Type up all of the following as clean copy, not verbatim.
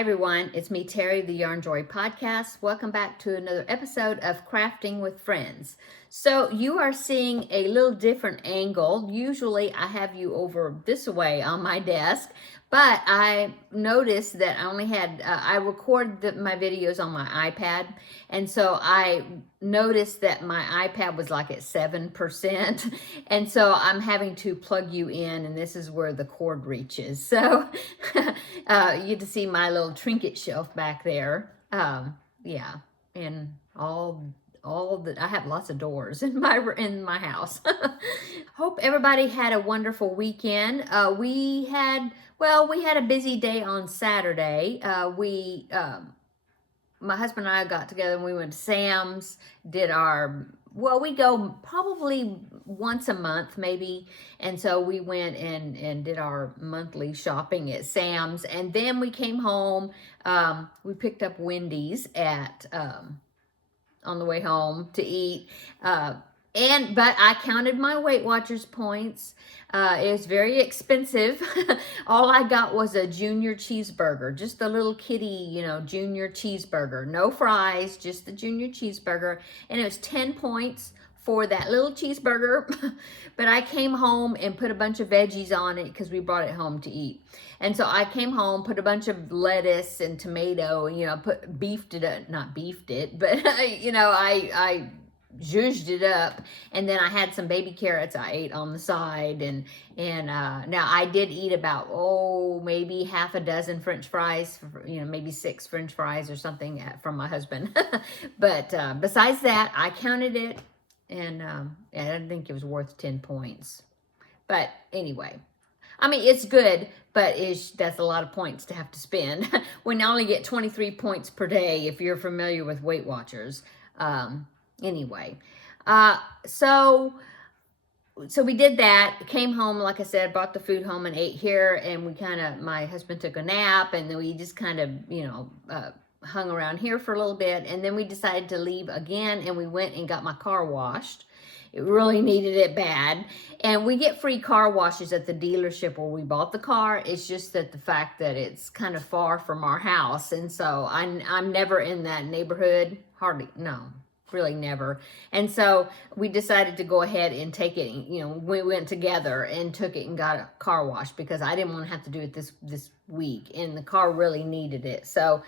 Hi everyone, it's me Terry, the Yarn Joy Podcast. Welcome back to another episode of Crafting with Friends. So you are seeing a little different angle. Usually I have you over this way on my desk, but I noticed that I only had, I record my videos on my iPad, and so I noticed that my iPad was like at 7%, and so I'm having to plug you in, and this is where the cord reaches. So you get to see my little trinket shelf back there. Yeah, and all that I have lots of doors in my house. Hope everybody had a wonderful weekend. We had a busy day on Saturday. My husband and I got together and we went to Sam's, we go probably once a month maybe. And so we went and did our monthly shopping at Sam's. And then we came home. We picked up Wendy's on the way home to eat. But I counted my Weight Watchers points. It was very expensive. All I got was a junior cheeseburger, just a little kitty, junior cheeseburger. No fries, just the junior cheeseburger. And it was 10 points for that little cheeseburger. But I came home and put a bunch of veggies on it because we brought it home to eat. And so I came home, put a bunch of lettuce and tomato, beefed it up, not beefed it, but, I zhuzhed it up, and then I had some baby carrots I ate on the side, and now I did eat about maybe half a dozen French fries, maybe 6 French fries or something from my husband. But besides that, I counted it, and I didn't think it was worth 10 points. But anyway, I mean, it's good, but that's a lot of points to have to spend. We only get 23 points per day if you're familiar with Weight Watchers. Anyway, so we did that, came home, like I said, brought the food home and ate here, and my husband took a nap, and then we just kind of, hung around here for a little bit, and then we decided to leave again, and we went and got my car washed. It really needed it bad. And we get free car washes at the dealership where we bought the car. It's just that the fact that it's kind of far from our house, and so I'm never in that neighborhood, really never. And so we decided to go ahead and take it, we went together and took it and got a car wash because I didn't want to have to do it this week, and the car really needed it. So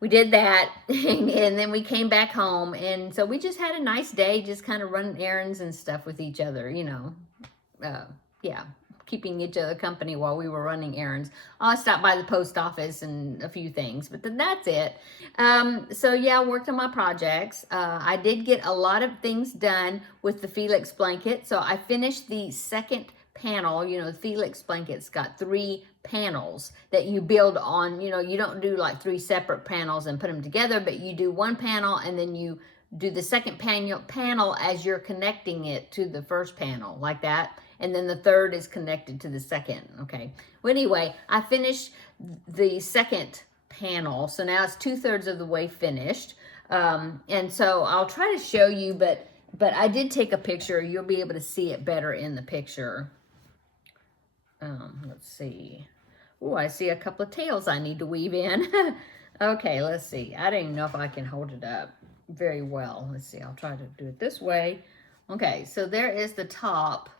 we did that, and then we came back home, and so we just had a nice day, just kind of running errands and stuff with each other, keeping each other company while we were running errands. I stopped by the post office and a few things, but then that's it. Worked on my projects. I did get a lot of things done with the Felix blanket. So I finished the second panel. The Felix blanket's got 3 panels that you build on. You don't do like 3 separate panels and put them together, but you do one panel and then you do the second panel as you're connecting it to the first panel, like that. And then the third is connected to the second, okay? Well, anyway, I finished the second panel, so now it's 2/3 of the way finished. And so I'll try to show you, but I did take a picture. You'll be able to see it better in the picture. Let's see. Oh, I see a couple of tails I need to weave in. Okay, let's see. I don't even know if I can hold it up very well. Let's see. I'll try to do it this way. Okay, so there is the top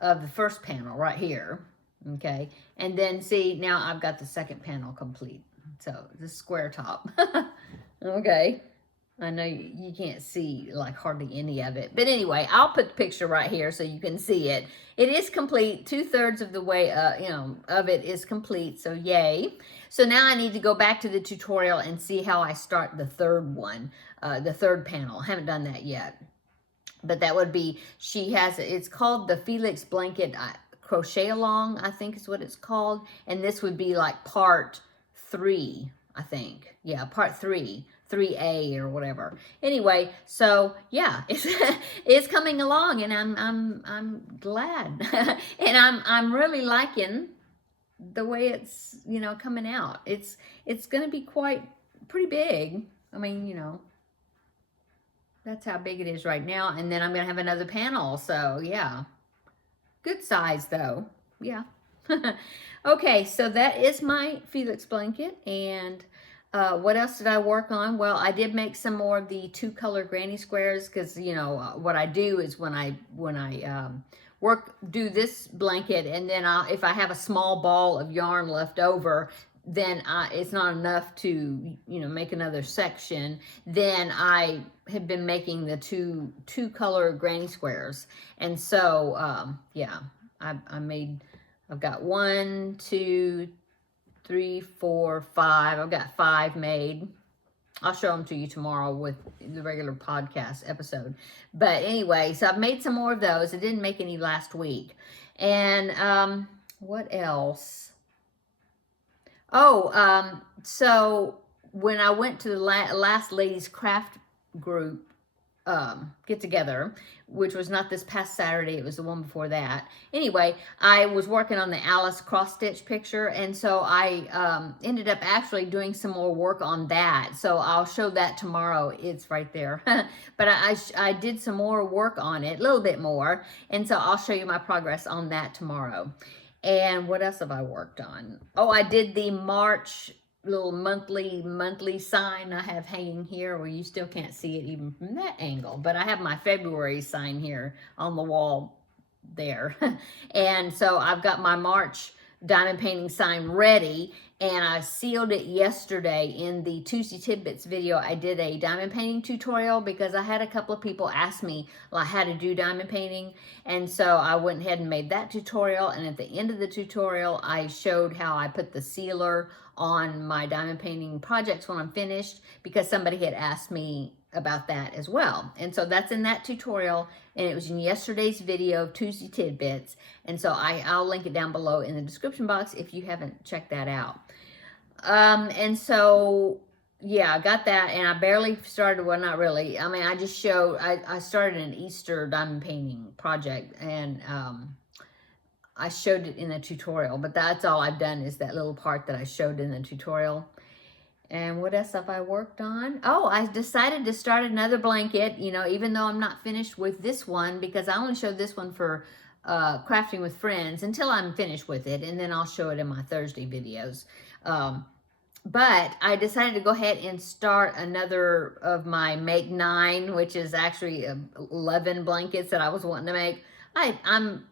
of the first panel right here. Okay, and then see, now I've got the second panel complete. So the square top. Okay, I know you can't see like hardly any of it, but anyway, I'll put the picture right here so you can see it. It is complete. 2/3 of the way of it is complete, so yay. So now I need to go back to the tutorial and see how I start the third one, the third panel. I haven't done that yet, but that would be, it's called the Felix blanket crochet along, I think is what it's called, and this would be like part 3, I think. Yeah, part 3A or whatever. Anyway, so yeah, it's coming along, and I'm glad, and I'm really liking the way it's coming out. It's gonna be pretty big. I mean, that's how big it is right now, and then I'm gonna have another panel. So yeah, good size though. Yeah. Okay, so that is my Felix blanket, and What else did I work on? Well, I did make some more of the 2-color granny squares, because what I do is when I do this blanket, and then if I have a small ball of yarn left over, then it's not enough to make another section. Then I have been making the two-color granny squares, and so yeah, I've got 1, 2, 3, 4, 5. I've got 5 made. I'll show them to you tomorrow with the regular podcast episode. But anyway, so I've made some more of those. I didn't make any last week. And what else? Oh, so when I went to the last ladies craft group get together, which was not this past Saturday, it was the one before that. Anyway, I was working on the Alice cross stitch picture, and so I ended up actually doing some more work on that. So I'll show that tomorrow. It's right there. But I did some more work on it, a little bit more, and so I'll show you my progress on that tomorrow. And what else have I worked on? Oh, I did the March little monthly sign I have hanging here. Well, you still can't see it even from that angle, but I have my February sign here on the wall there. And so I've got my March diamond painting sign ready, and I sealed it yesterday in the Tuesday Tidbits video. I did a diamond painting tutorial because I had a couple of people ask me like how to do diamond painting, and so I went ahead and made that tutorial. And at the end of the tutorial, I showed how I put the sealer on my diamond painting projects when I'm finished, because somebody had asked me about that as well. And so that's in that tutorial, and it was in yesterday's video of Tuesday Tidbits. And so I'll link it down below in the description box if you haven't checked that out. And so, yeah, I got that, and I barely started, well, not really. I mean, I just showed, I started an Easter diamond painting project, and I showed it in the tutorial, but that's all I've done is that little part that I showed in the tutorial. And what else have I worked on? Oh, I decided to start another blanket, even though I'm not finished with this one, because I only showed this one for crafting with friends until I'm finished with it, and then I'll show it in my Thursday videos. But I decided to go ahead and start another of my Make 9, which is actually 11 blankets that I was wanting to make. I'm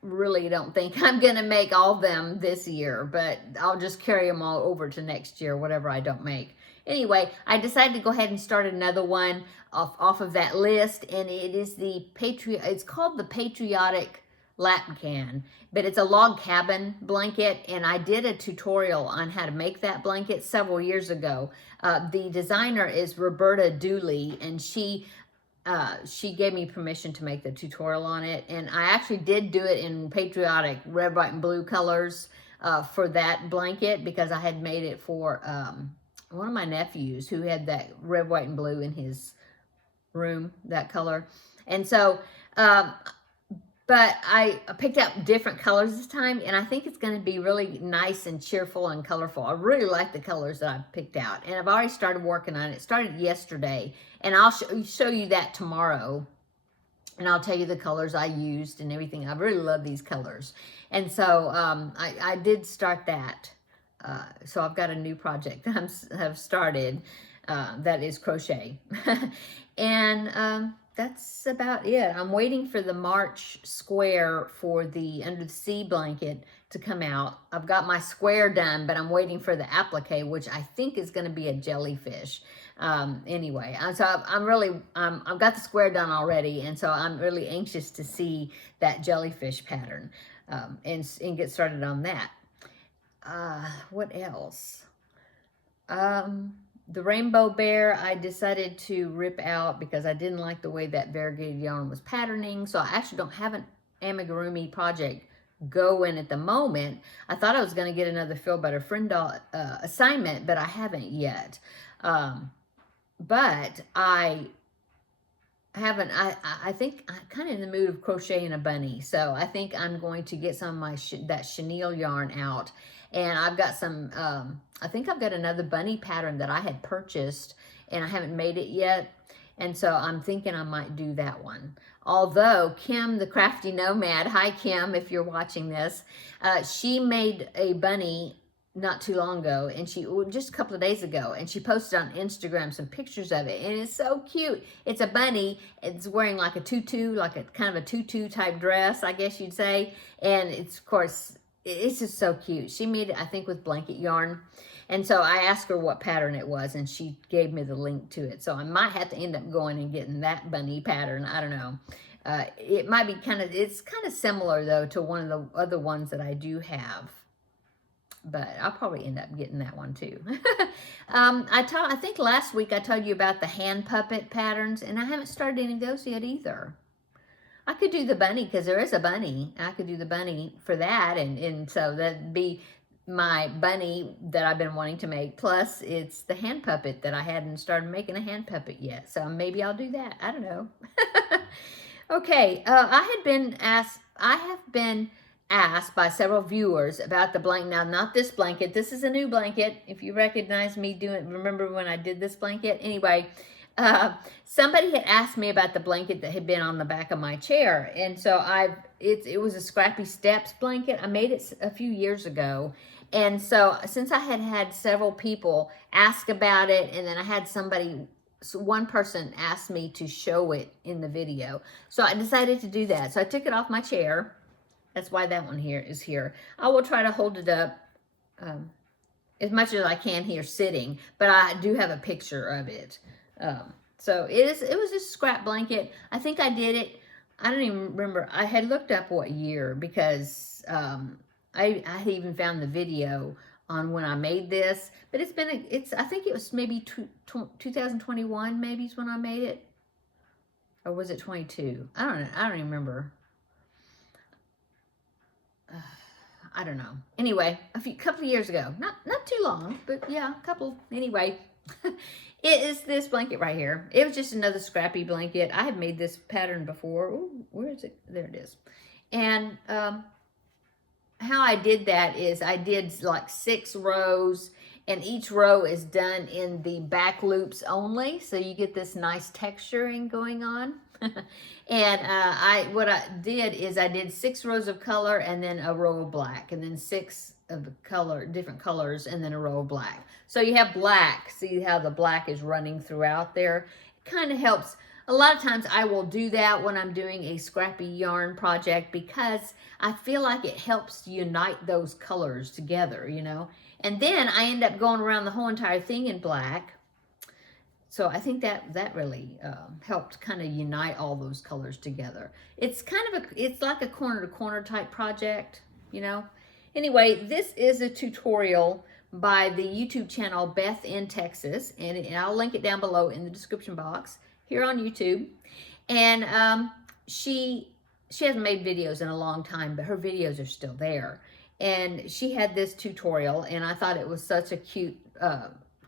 really don't think I'm going to make all of them this year, but I'll just carry them all over to next year, whatever I don't make. Anyway, I decided to go ahead and start another one off of that list, and it is it's called the Patriotic Lapcan, but it's a log cabin blanket, and I did a tutorial on how to make that blanket several years ago. The designer is Roberta Dooley, and she gave me permission to make the tutorial on it, and I actually did do it in patriotic red, white, and blue colors for that blanket, because I had made it for one of my nephews who had that red, white, and blue in his room, that color. And so but I picked out different colors this time, and I think it's going to be really nice and cheerful and colorful. I really like the colors that I picked out, and I've already started working on it. It started yesterday, and I'll show you that tomorrow, and I'll tell you the colors I used and everything. I really love these colors, and so I did start that. So I've got a new project that I have started that is crochet, and that's about it. I'm waiting for the March square for the Under the Sea blanket to come out. I've got my square done, but I'm waiting for the applique, which I think is going to be a jellyfish. Anyway, so I've got the square done already, and so I'm really anxious to see that jellyfish pattern and get started on that. What else? The rainbow bear, I decided to rip out because I didn't like the way that variegated yarn was patterning. So I actually don't have an amigurumi project going at the moment. I thought I was going to get another Feel Better Friend assignment, but I haven't yet. But I think I'm kind of in the mood of crocheting a bunny. So I think I'm going to get some of my that chenille yarn out. And I've got some, I think I've got another bunny pattern that I had purchased, and I haven't made it yet. And so I'm thinking I might do that one. Although Kim, the Crafty Nomad, hi Kim, if you're watching this, she made a bunny not too long ago, and just a couple of days ago, and she posted on Instagram some pictures of it, and it's so cute. It's a bunny. It's wearing like a tutu, like a kind of a tutu type dress, I guess you'd say, and it's, of course, it's just so cute. She made it, I think, with blanket yarn, and so I asked her what pattern it was, and she gave me the link to it, so I might have to end up going and getting that bunny pattern. I don't know. It might be it's kind of similar, though, to one of the other ones that I do have. But I'll probably end up getting that one too. I think last week I told you about the hand puppet patterns, and I haven't started any of those yet either. I could do the bunny because there is a bunny. I could do the bunny for that, and so that'd be my bunny that I've been wanting to make. Plus, it's the hand puppet that I hadn't started making a hand puppet yet. So maybe I'll do that. I don't know. Okay, I have been asked by several viewers about the blanket. Now, not this blanket. This is a new blanket. If you recognize me remember when I did this blanket? Anyway, somebody had asked me about the blanket that had been on the back of my chair. And so it was a Scrappy Steps blanket. I made it a few years ago. And so since I had several people ask about it, and then I had one person asked me to show it in the video. So I decided to do that. So I took it off my chair. That's why that one here is here. I will try to hold it up as much as I can here sitting, but I do have a picture of it. So it was a scrap blanket. I think I did it. I don't even remember. I had looked up what year because I had even found the video on when I made this. But I think it was maybe 2021 maybe is when I made it. Or was it 22? I don't know. I don't even remember. I don't know. Anyway, couple of years ago. Not too long, but yeah, a couple. Anyway, it is this blanket right here. It was just another scrappy blanket. I had made this pattern before. Ooh, where is it? There it is. And how I did that is I did like 6 rows, and each row is done in the back loops only, so you get this nice texturing going on. And what I did is I did 6 rows of color and then a row of black, and then 6 of different colors, and then a row of black. So you have black. See how the black is running throughout there? It kind of helps. A lot of times I will do that when I'm doing a scrappy yarn project because I feel like it helps unite those colors together, you know. And then I end up going around the whole entire thing in black. So I think that really helped kind of unite all those colors together. It's it's like a corner to corner type project, you know. Anyway, this is a tutorial by the YouTube channel Beth in Texas, and I'll link it down below in the description box here on YouTube. And she hasn't made videos in a long time, but her videos are still there. And she had this tutorial, and I thought it was such a cute,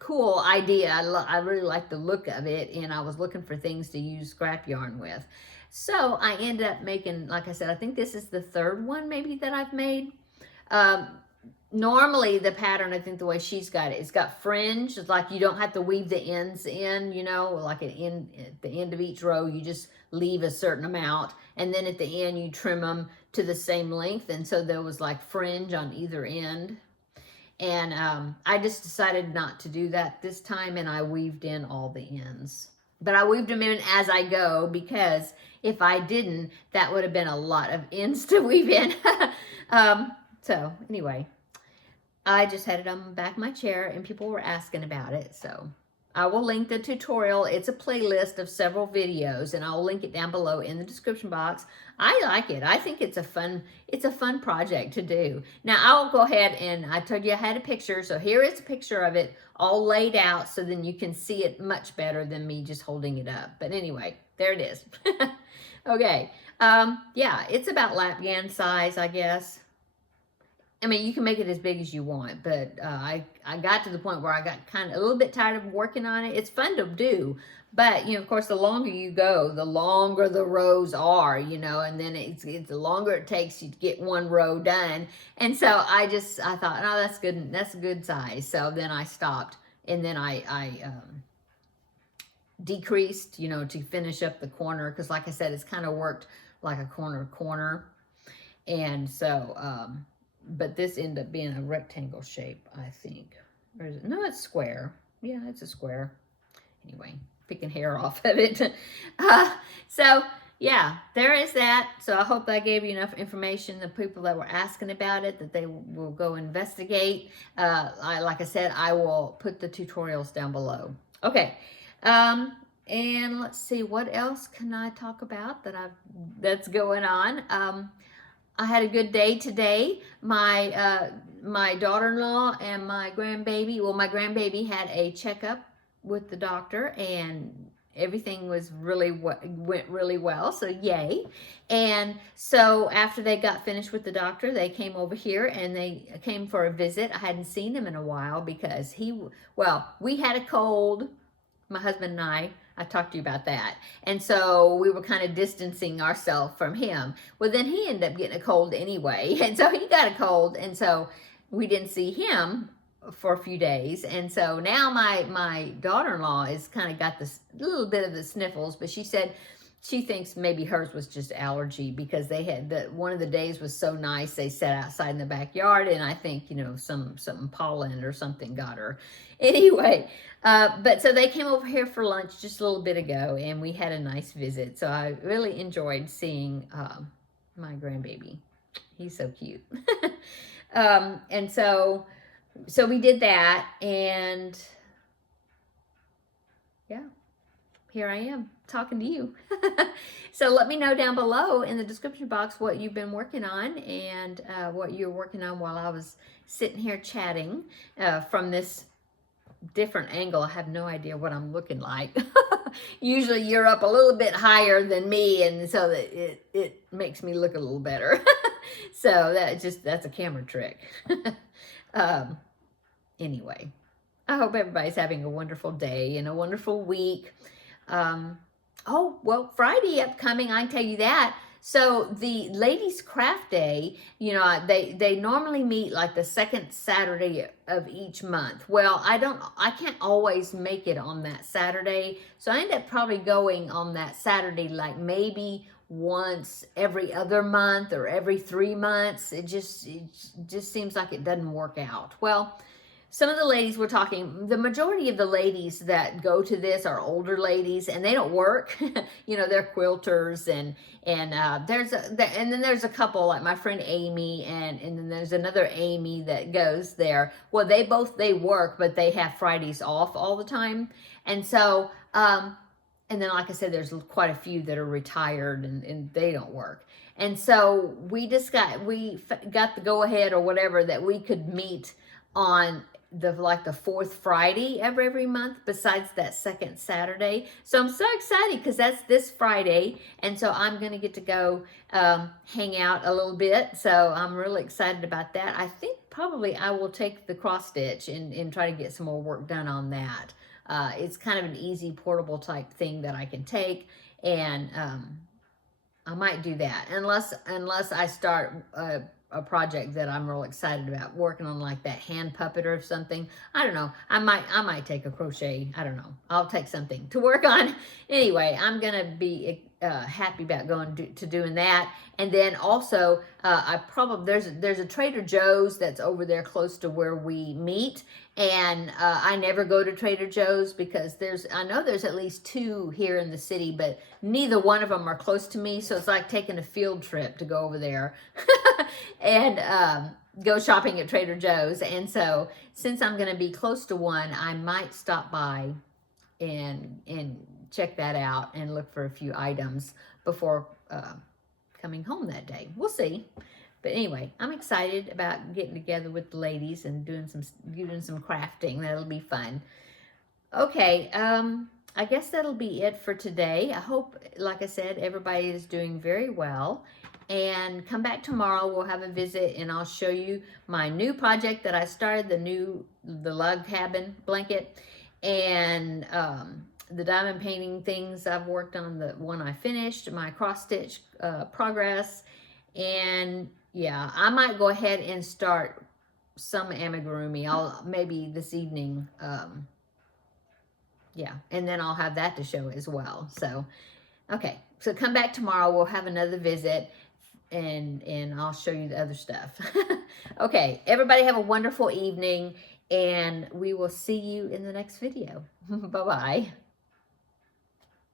cool idea. I really like the look of it, and I was looking for things to use scrap yarn with. So I ended up making, like I said, I think this is the 3rd one maybe that I've made. Normally the pattern, I think the way she's got it's got fringe. It's like you don't have to weave the ends in, you know, like at the end of each row, you just leave a certain amount. And then at the end, you trim them to the same length. And so there was like fringe on either end. And I just decided not to do that this time, and I weaved in all the ends. But I weaved them in as I go, because if I didn't, that would have been a lot of ends to weave in. So anyway, I just had it on the back of my chair, and people were asking about it. So I will link the tutorial. It's a playlist of several videos, and I'll link it down below in the description box. I like it. I think it's a fun project to do. Now I'll go ahead, and I told you I had a picture, so here is a picture of it all laid out, so then you can see it much better than me just holding it up. But anyway, there it is. Okay. Yeah, it's about lap yan size, I guess. I mean, you can make it as big as you want, but I got to the point where I got kind of a little bit tired of working on it. It's fun to do, but, you know, of course, the longer you go, the longer the rows are, you know, and then it's the longer it takes you to get one row done. And so I thought, oh, that's good. That's a good size. So then I stopped, and then I decreased, you know, to finish up the corner. Cause like I said, it's kind of worked like a corner. And so, but this ended up being a rectangle shape, I think. Or is it? No, it's square. Yeah, it's a square. Anyway, picking hair off of it. So yeah, there is that. So I hope I gave you enough information. The people that were asking about it, that they will go investigate. Like I said, I will put the tutorials down below. Okay. And let's see, what else can I talk about that's going on? I had a good day today. My daughter-in-law and my grandbaby, well, my grandbaby had a checkup with the doctor, and everything went really well, so yay. And so after they got finished with the doctor, they came over here and they came for a visit. I hadn't seen him in a while because we had a cold, my husband and I talked to you about that. And so we were kind of distancing ourselves from him. Well, then he ended up getting a cold anyway. And so he got a cold. And so we didn't see him for a few days. And so now my daughter-in-law is kind of got this little bit of the sniffles, but she said she thinks maybe hers was just allergy because they had one of the days was so nice. They sat outside in the backyard, and I think, some pollen or something got her. Anyway, but so they came over here for lunch just a little bit ago, and we had a nice visit. So I really enjoyed seeing my grandbaby. He's so cute. And so we did that, and yeah, here I am talking to you. So let me know down below in the description box what you've been working on and what you're working on while I was sitting here chatting from this different angle. I have no idea what I'm looking like. Usually you're up a little bit higher than me, and so that it makes me look a little better. So that's a camera trick. Anyway, I hope everybody's having a wonderful day and a wonderful week. Oh, well, Friday upcoming, I can tell you that. So the Ladies Craft Day, they normally meet like the second Saturday of each month. Well, I can't always make it on that Saturday. So I end up probably going on that Saturday, like maybe once every other month or every 3 months. It just seems like it doesn't work out. Well, some of the ladies were talking, the majority of the ladies that go to this are older ladies, and they don't work. They're quilters, and then there's a couple like my friend Amy, and then there's another Amy that goes there. Well, they work, but they have Fridays off all the time. And so, and then like I said, there's quite a few that are retired and they don't work. And so we got the go ahead or whatever that we could meet on the fourth Friday of every month besides that second Saturday. So I'm so excited because that's this Friday, and so I'm going to get to go hang out a little bit. So I'm really excited about that. I think probably I will take the cross stitch and try to get some more work done on that. It's kind of an easy portable type thing that I can take, and I might do that unless I start a project that I'm real excited about working on, like that hand puppet or something. I don't know. I might take a crochet. I don't know. I'll take something to work on. Anyway, I'm gonna be happy about going to doing that. And then also, there's a Trader Joe's that's over there close to where we meet. And I never go to Trader Joe's because I know there's at least 2 here in the city, but neither one of them are close to me. So it's like taking a field trip to go over there and go shopping at Trader Joe's. And so since I'm going to be close to one, I might stop by and check that out and look for a few items before coming home that day. We'll see. But anyway, I'm excited about getting together with the ladies and doing some crafting. That'll be fun. Okay, I guess that'll be it for today. I hope, like I said, everybody is doing very well. And come back tomorrow. We'll have a visit, and I'll show you my new project that I started, the log cabin blanket, and the diamond painting things I've worked on, the one I finished, my cross stitch progress, and yeah, I might go ahead and start some amigurumi. I'll maybe this evening. Yeah, and then I'll have that to show as well. So, okay. So come back tomorrow. We'll have another visit. and I'll show you the other stuff. Okay, everybody have a wonderful evening, and we will see you in the next video. Bye-bye.